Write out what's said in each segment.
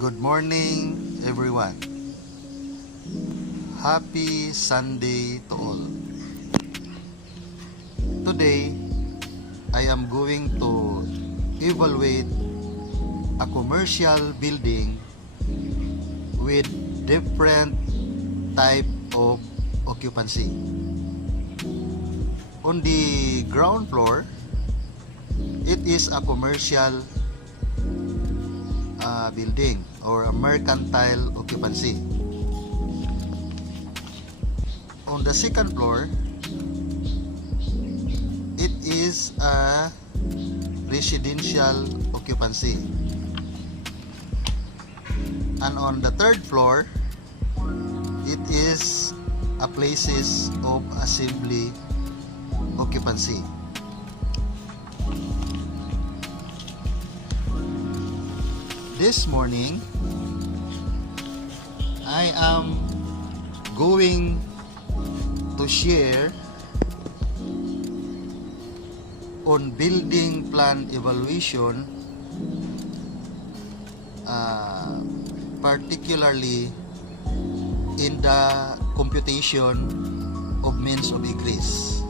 Good morning, everyone. Happy Sunday to all. Today, I am going to evaluate a commercial building with different type of occupancy. On the ground floor, it is a commercial building or a mercantile occupancy. On the second floor, it is a residential occupancy. And on the third floor, it is a places of assembly occupancy. This morning, I am going to share on building plan evaluation, particularly in the computation of means of egress,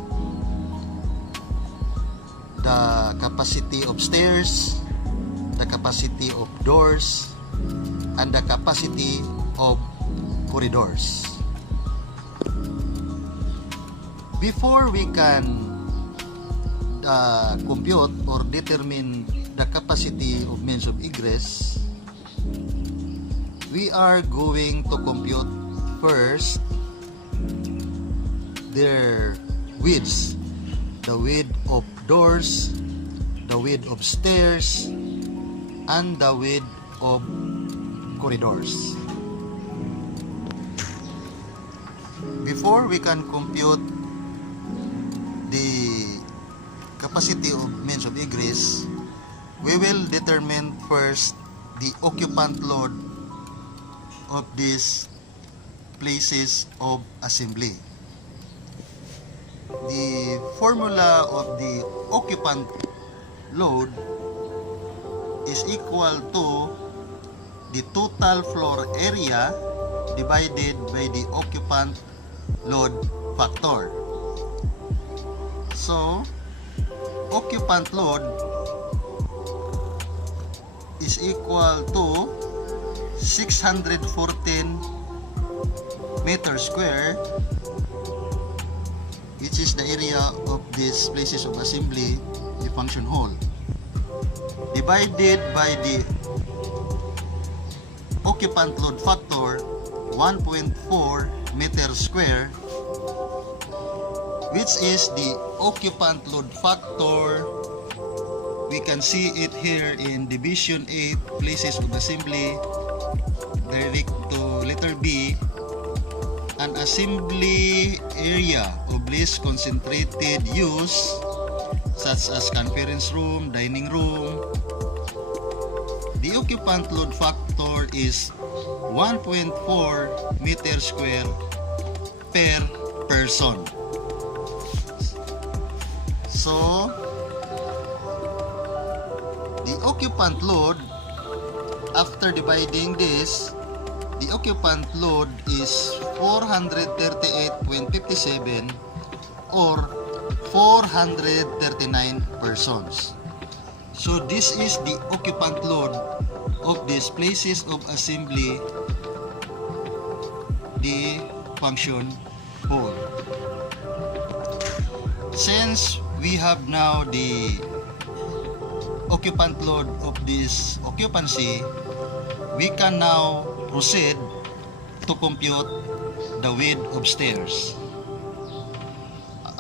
the capacity of stairs, the capacity of doors, and the capacity of corridors. Before we can compute or determine the capacity of means of egress, we are going to compute first their widths, the width of doors, the width of stairs, and the width of corridors. Before we can compute the capacity of means of egress, we will determine first the occupant load of these places of assembly. The formula of the occupant load is equal to the total floor area divided by the occupant load factor. So, occupant load is equal to 614 meters square, which is the area of these places of assembly, the function hall, divided by the occupant load factor 1.4 meters square, which is the occupant load factor. We can see it here in division 8 places of assembly, direct to letter B. An assembly area of least concentrated use such as conference room, dining room. The occupant load factor is 1.4 meters square per person. So, the occupant load, after dividing this, the occupant load is 438.57 or 439 persons. So this is the occupant load of these places of assembly, the function hall. Since we have now the occupant load of this occupancy, we can now proceed to compute the width of stairs.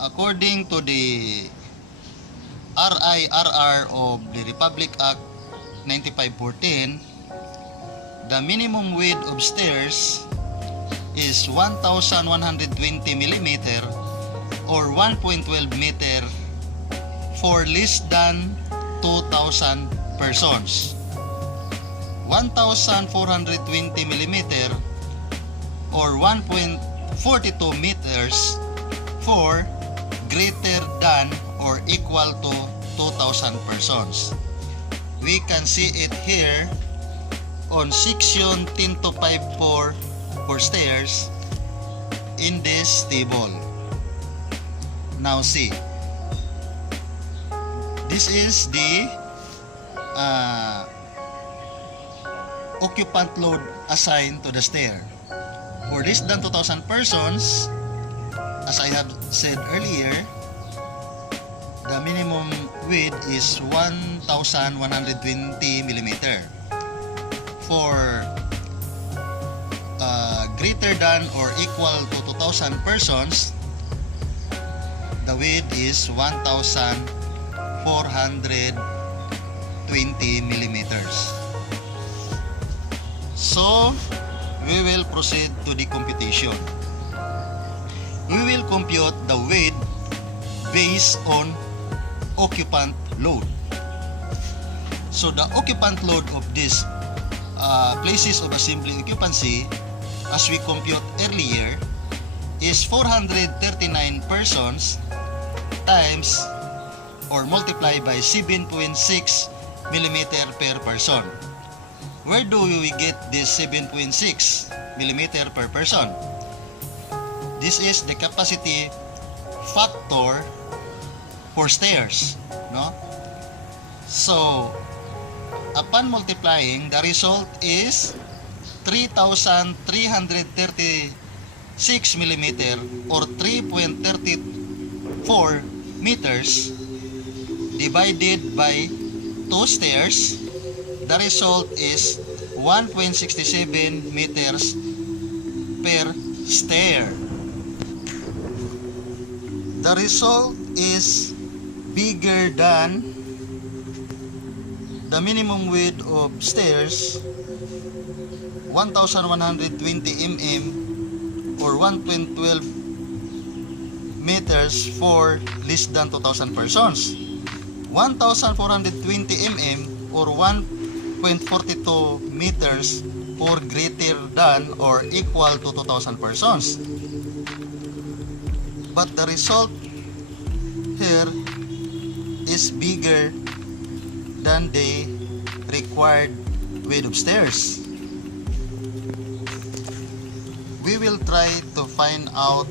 According to the RIRR of the Republic Act 9514, the minimum width of stairs is 1,120 mm or 1.12 meter for less than 2,000 persons. 1,420 mm or 1.42 meters for greater than or equal to 2,000 persons. We can see it here on section 10 to 5.4 for stairs in this table. Now see, this is the occupant load assigned to the stair. For less than 2,000 persons, as I have said earlier, the minimum width is 1,120 mm. For greater than or equal to 2,000 persons, the width is 1,420 millimeters. So, we will proceed to the computation. We will compute the weight based on occupant load. So, the occupant load of this places of assembly occupancy, as we compute earlier, is 439 persons times or multiply by 7.6 millimeter per person. Where do we get this 7.6 millimeter per person? This is the capacity factor for stairs, no? So, upon multiplying, the result is 3,336 millimeter or 3.34 meters divided by 2 stairs. The result is 1.67 meters per stair. The result is bigger than the minimum width of stairs, 1,120 mm or 1.12 meters for less than 2,000 persons, 1,420 mm or 1.42 meters for greater than or equal to 2,000 persons. But the result here is bigger than the required width of stairs. We will try to find out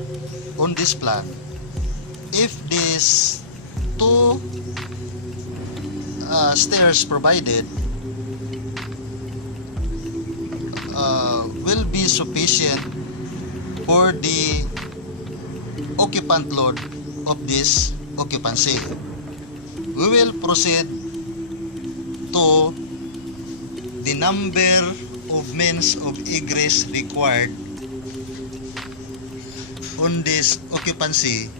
on this plan if these 2 stairs provided will be sufficient for the occupant load of this occupancy. We will proceed to the number of means of egress required on this occupancy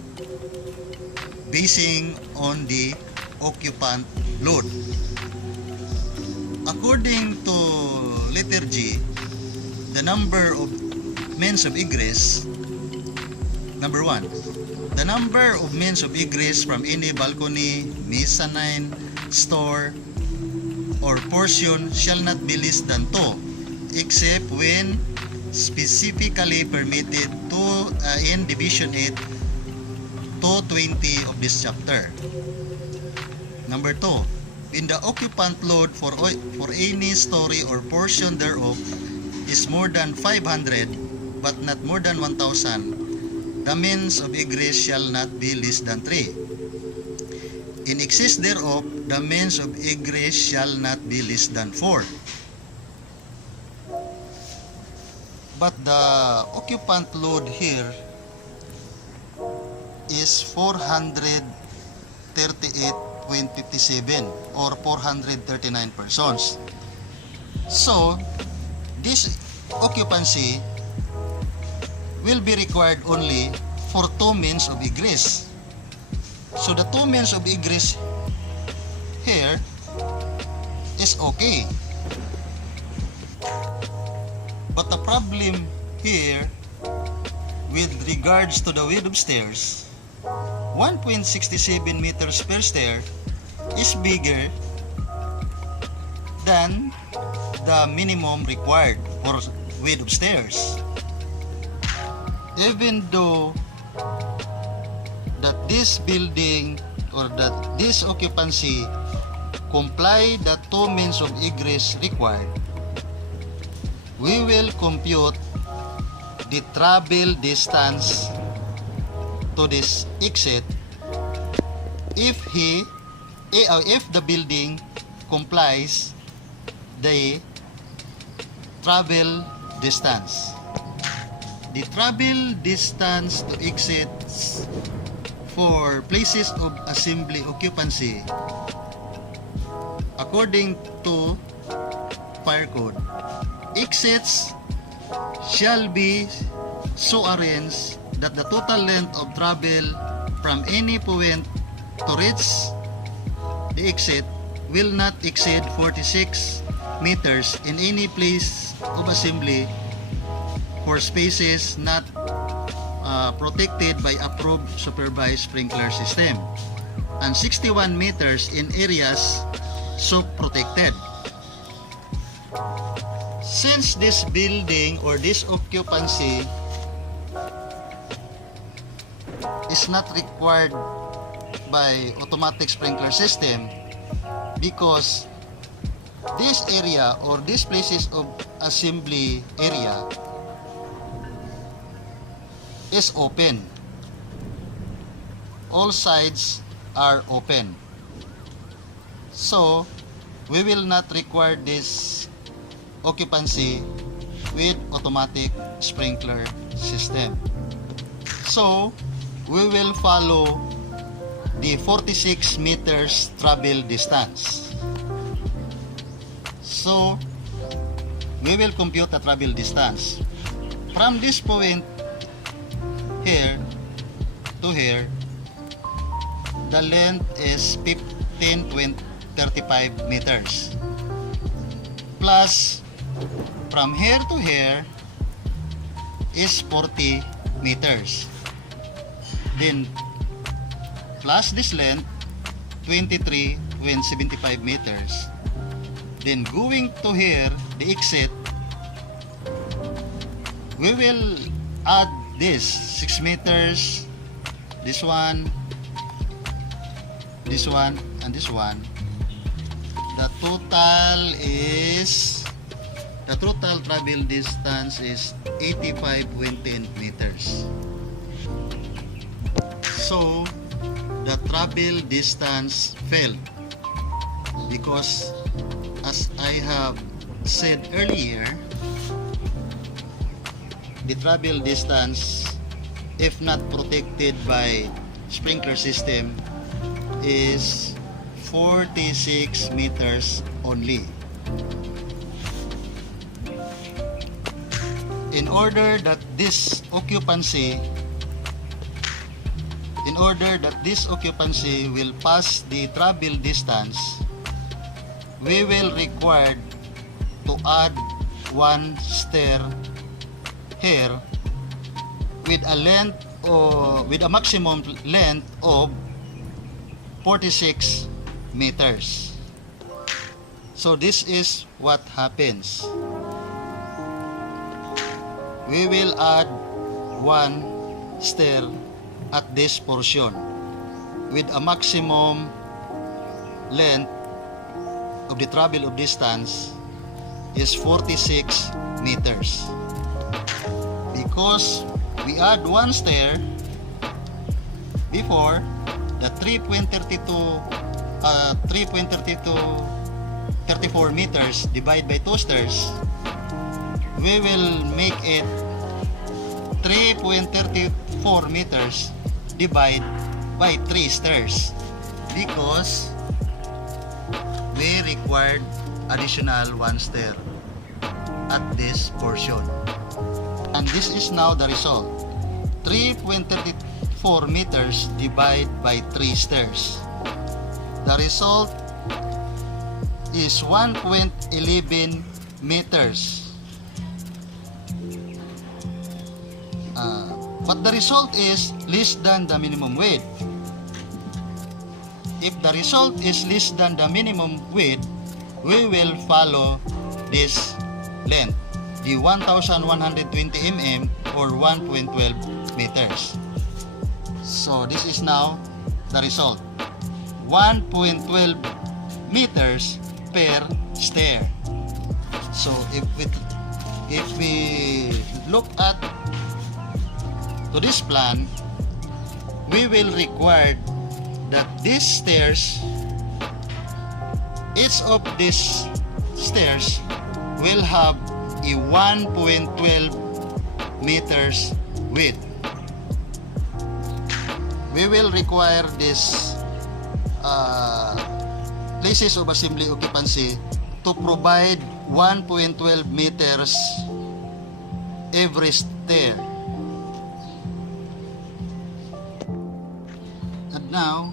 basing on the occupant load. According to letter G, the number of means of egress, number 1, the number of means of egress from any balcony, mezzanine, store, or portion shall not be less than 2, except when specifically permitted to in Division 8 to 20 of this chapter. Number 2, when the occupant load for any story or portion thereof is more than 500 but not more than 1,000, the means of egress shall not be less than 3. In excess thereof, the means of egress shall not be less than 4. But the occupant load here is 438.57 or 439 persons. So, this occupancy will be required only for 2 means of egress. So, the 2 means of egress here is okay. But the problem here with regards to the width of stairs, 1.67 meters per stair is bigger than the minimum required for width of stairs. Even though that this building or that this occupancy comply the 2 means of egress required, we will compute the travel distance to this exit if the building complies the travel distance. The travel distance to exits for places of assembly occupancy according to fire code, exits shall be so arranged that the total length of travel from any point to reach the exit will not exceed 46 meters in any place of assembly for spaces not protected by approved supervised sprinkler system, and 61 meters in areas so protected. Since this building or this occupancy is not required by automatic sprinkler system, because this area or these places of assembly area is open. All sides are open. So, we will not require this occupancy with automatic sprinkler system. So, we will follow the 46 meters travel distance. So, we will compute the travel distance. From this point here to here, the length is 15.35 meters. Plus, from here to here is 40 meters. Then, plus this length, 23.75 meters. Then, going to here, the exit, we will add this 6 meters, this one, and this one. The total travel distance is 85.10 meters. So, the travel distance failed because, as I have said earlier, the travel distance, if not protected by sprinkler system, is 46 meters only. In order that this occupancy will pass the travel distance, we will require to add one stair here with a maximum length of 46 meters. So this is what happens. We will add one stair at this portion with a maximum length of the travel of distance is 46 meters. Because we add one stair before, the 34 meters divided by 2 stairs, we will make it 3.34 meters divided by 3 stairs, because we required additional 1 stair at this portion. And this is now the result. 3.34 meters divided by 3 stairs. The result is 1.11 meters. But the result is less than the minimum width. If the result is less than the minimum width, we will follow this length, the 1120 mm or 1.12 meters. So this is now the result. 1.12 meters per stair. So if if we look at to this plan, we will require that these stairs, each of these stairs will have a 1.12 meters width. We will require this places of assembly occupancy to provide 1.12 meters every stair. And now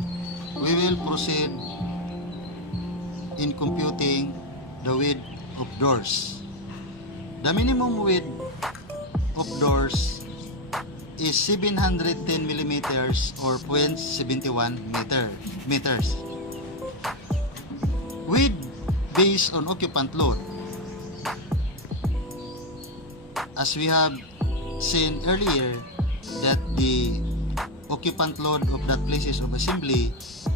we will proceed in computing the width of doors. The minimum width of doors is 710 millimeters or 0.71 meters. Width based on occupant load. As we have seen earlier that the occupant load of that places of assembly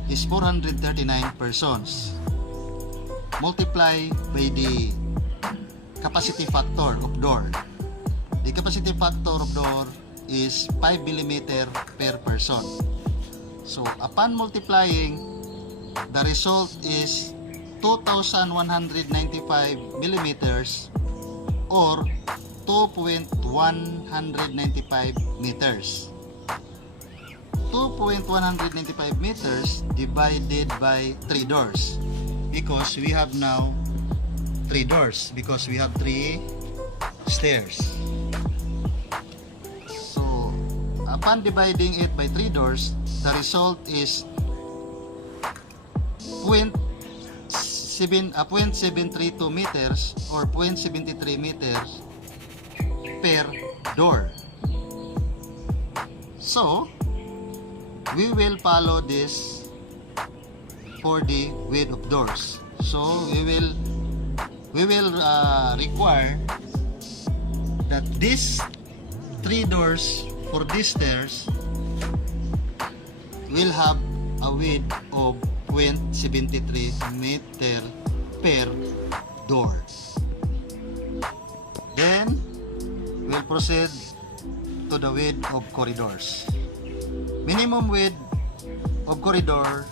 is 439 persons. Multiply by the capacity factor of door. The capacity factor of door is 5 millimeter per person. So upon multiplying, the result is 2,195 millimeters or 2.195 meters. 2.195 meters divided by 3 doors, because we have now 3 doors, because we have 3 stairs. So upon dividing it by 3 doors, the result is 0.732 meters or 0.73 meters per door. So we will follow this for the width of doors. So we will require that these 3 doors for these stairs will have a width of 0.73 meter per door. Then we'll proceed to the width of corridors. Minimum width of corridor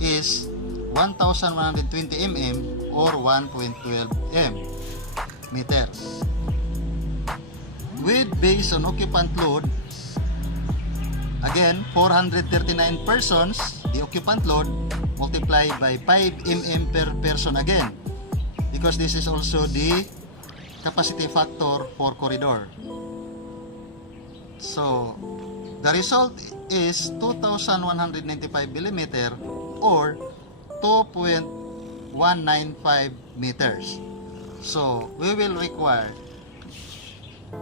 is 1,120 mm or 1.12 meter. Width based on occupant load, again 439 persons, the occupant load multiplied by 5 mm per person again, because this is also the capacity factor for corridor. So the result is 2,195 millimeter or 2.195 meters. So we will require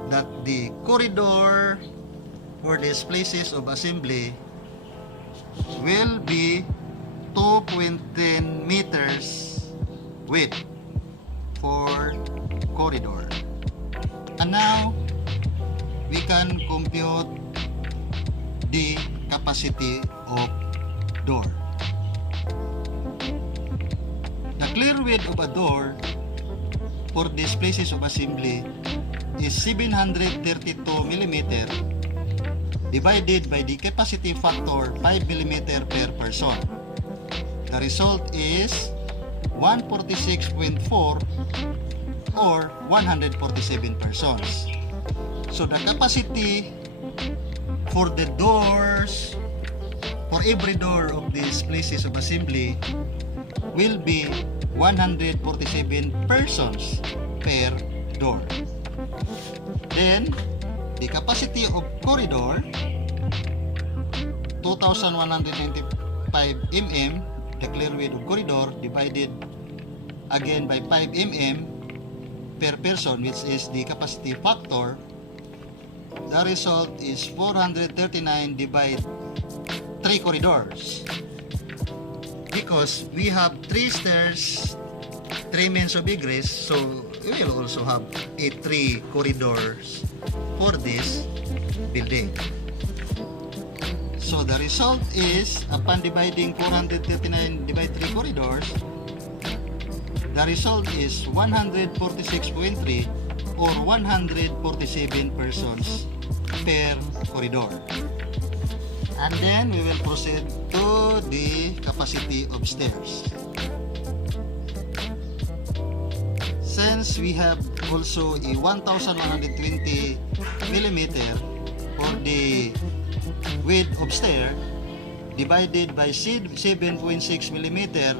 that the corridor for these places of assembly will be 2.10 meters width for corridor. And now we can compute the capacity of door. The clear width of a door for these places of assembly is 732 mm divided by the capacity factor 5 mm per person. The result is 146.4 or 147 persons. So the capacity for the doors, for every door of these places of assembly will be 147 persons per door. Then the capacity of corridor 2,195 mm, the clear width of corridor divided again by 5 mm per person, which is the capacity factor. The result is 439 divided 3 corridors, because we have 3 stairs, 3 means of egress, so we will also have 3 corridors for this building. So the result is, upon dividing 439 divided 3 corridors, the result is 146.3 or 147 persons per corridor. And then we will proceed to the capacity of stairs. Since we have also a 1,120 millimeter for the width of stair divided by 7.6 millimeter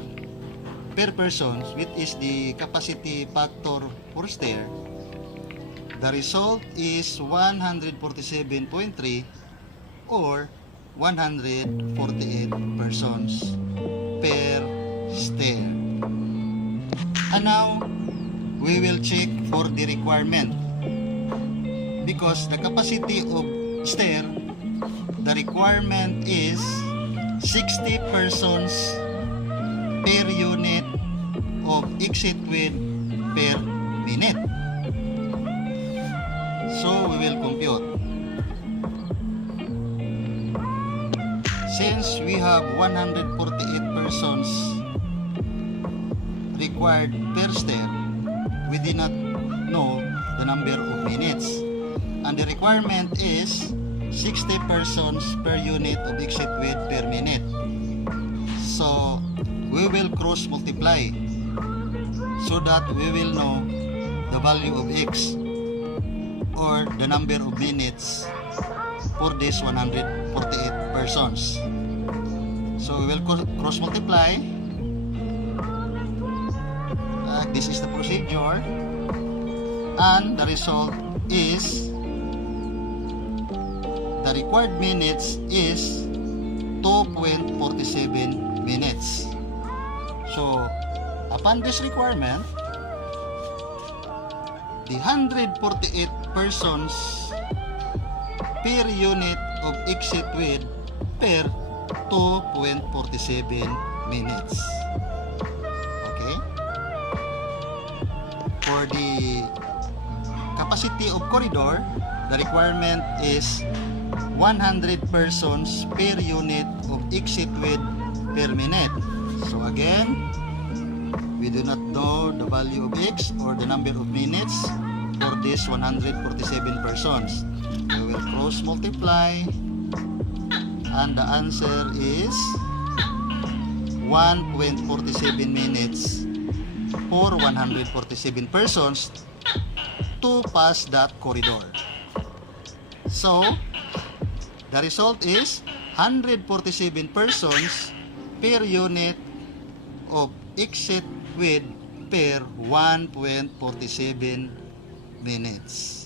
per person, which is the capacity factor for stair, the result is 147.3 or 148 persons per stair. And now we will check for the requirement, because the capacity of stair, the requirement is 60 persons per unit of exit width per minute. So we will compute. Since we have 148 persons required per stair, we did not know the number of minutes, and the requirement is 60 persons per unit of exit width per minute. So we will cross multiply so that we will know the value of x, or the number of minutes for this 148 persons. So we will cross multiply. This is the procedure, and the result is the required minutes is 2.47 minutes. So upon this requirement, the 148 persons per unit of exit width per 2.47 minutes. Okay? For the capacity of corridor, the requirement is 100 persons per unit of exit width per minute. So again, we do not know the value of x, or the number of minutes for this 147 persons. We will cross multiply, and the answer is 1.47 minutes for 147 persons to pass that corridor. So the result is 147 persons per unit of exit width per 1.47 minutes.